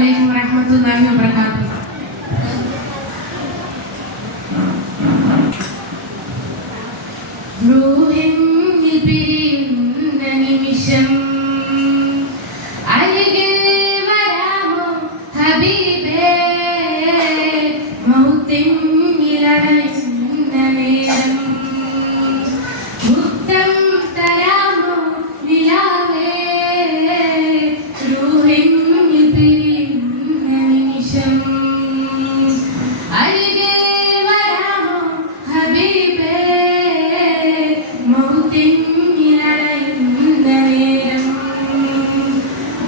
അലൈക്കും വറഹ്മത്തുള്ളാഹി വബറകാതുഹു. റൂഹിൽ പിരിയുന്ന നിമിഷം അരികിൽ വരാമോ ഹബീബേ, മൗത്തിനിലടയുന്ന നേരം മുത്തം തരാമോ നിലാവേ, റൂഹിൽ പിരിയുന്ന നിമിഷം അരികിൽ വരാമോ ഹബീബേ, മൗത്തിനിലടയുന്ന നേരം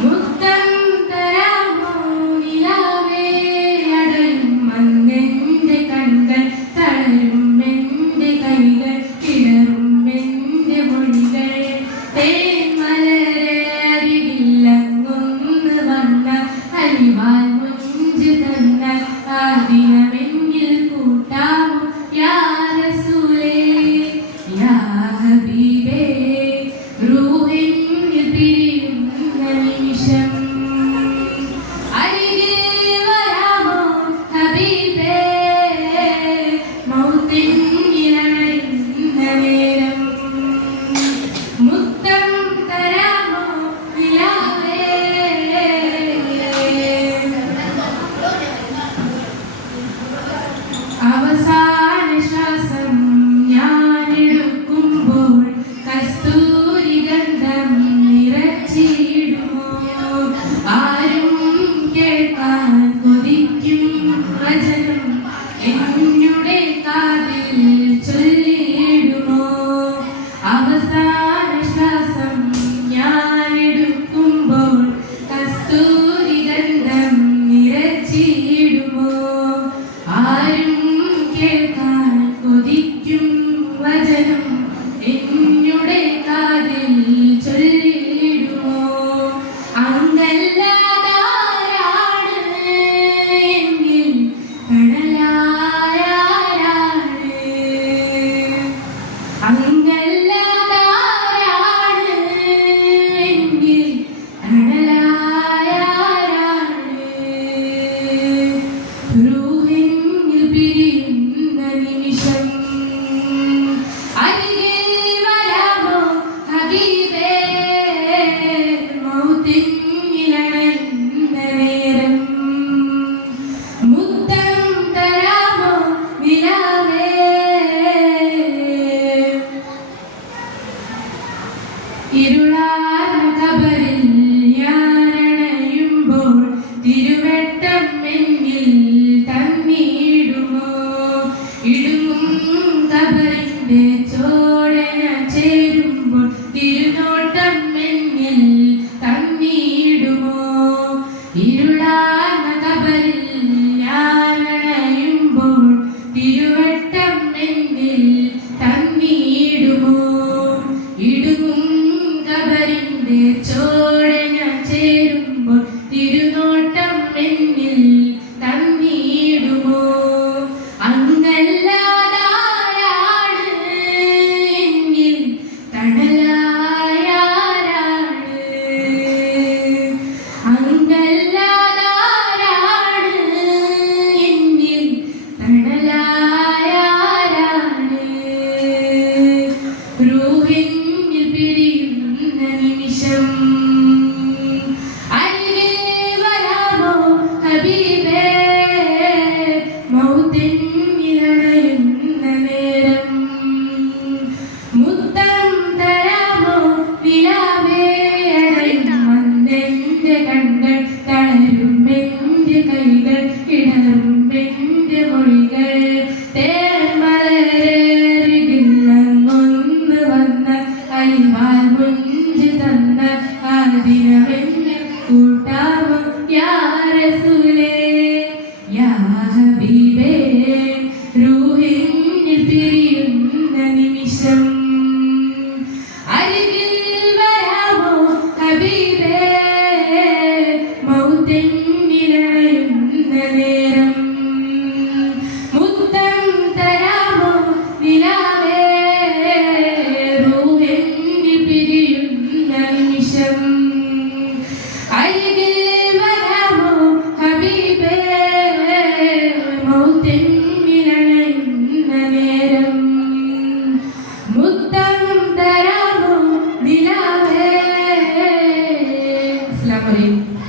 മുത്തം തരാമോ നിലാവേ, അടയും അന്നെന്റെ കണ്ണുകൾ തളരും എന്റെ കൈകൾ കിടറും എന്റെ മൊഴികൾ തേന്മലരെ അരികില്ലങ്ങൊന്ന് വന്ന അലിവാൽ മുഞ്ച് തന്ന ആ ദിനമെന്നിൽ കൂട്ടാമോ യാ റസൂലേ യാ ഹബീബേ, റൂഹിൽ പിരിയുന്ന നിമിഷം അരികിൽ വരാമോ ഹബീബേ, മൗത്തിനിലടയുന്ന നേരം മുത്തം തരാമോ നിലാവേ. അവസാന ശ്വാസം ഞാനെടുക്കുമ്പോൾ കസ്തൂരി ഗന്ധം നിറച്ചിടുമോ, ആരും കേൾക്കാൻ കൊതിക്കും വചനം എന്നുടെ കാതിൽ ചൊല്ലിയിടുമോ. അവസാന ശ്വാസം ഞാനെടുക്കുമ്പോൾ കസ്തൂരി ഗന്ധം നിറച്ചിടുമോ, ആരും കേൾക്കാൻ കൊതിക്കും വചനം എന്നുടെ കാതിൽ ചൊല്ലിയിടുമോ. അങ്ങല്ലാതാരാണ് എന്നിൽ കടലായാരാണ്, അങ്ങല്ലാതാരാണ് എന്നിൽ കടലായാരാണ്. റൂഹിൽ പിരിയുന്ന നിമിഷം അരികിൽ വരാമോ ഹബീബേ, മൗത്തിനിലടയുന്ന നേരം മുത്തം തരാമോ നിലാവേ. ഇരുളാർന്ന ഖബറിൽ ഞാനണയുമ്പോൾ തിരുവെട്ടം എന്നിൽ തന്നിടുമോ, ഇടുങ്ങും ഖബറിന്റെ ചോടെ ഞാൻ ചേരുമ്പോൾ തിരുനോട്ടം എന്നിൽ തന്നിടുമോ. ഇരുളാർന്ന ഖബറിൽ ഞാനണയുമ്പോൾ തിരുവെട്ടം എന്നിൽ തന്നിടുമോ, ഇടുങ്ങും ഖബറിന്റെ ചോടെ ഞാൻ ചേരുമ്പോൾ തിരുനോട്ടം എന്നിൽ തന്നിടുമോ. അങ്ങല്ലാതാരാണ് എന്നിൽ കടലായാരാണ്, അങ്ങല്ലാതാരാണ് എന്നിൽ കടലായാരാണ്. റൂഹിൽ പിരിയുന്ന നിമിഷം അരികിൽ വരാമോ ഹബീബേ, മൗത്തിനിലടയുന്ന നേരം മുത്തം തരാമോ നിലാവേ, അടയും അന്നെന്റെ കണ്ണുകൾ തളരും എന്റെ കൈകൾ കിടറും എന്റെ മൊഴികൾ തേന്മലരെ അരികില്ലങ്ങൊന്ന് വന്ന അലിവാൽ മുഞ്ച് തന്ന ആ ദിനമെന്നിൽ കൂട്ടാമോ യാ റസൂലേ യാ ഹബീബേ, റൂഹിൽ പിരിയുന്ന നിമിഷം അരികിൽ വരാമോ ഹബീബേ, മൗത്തിനിലടയുന്ന നേരം മുത്തം തരാമോ നിലാവേ, റൂഹിൽ പിരിയുന്ന നിമിഷം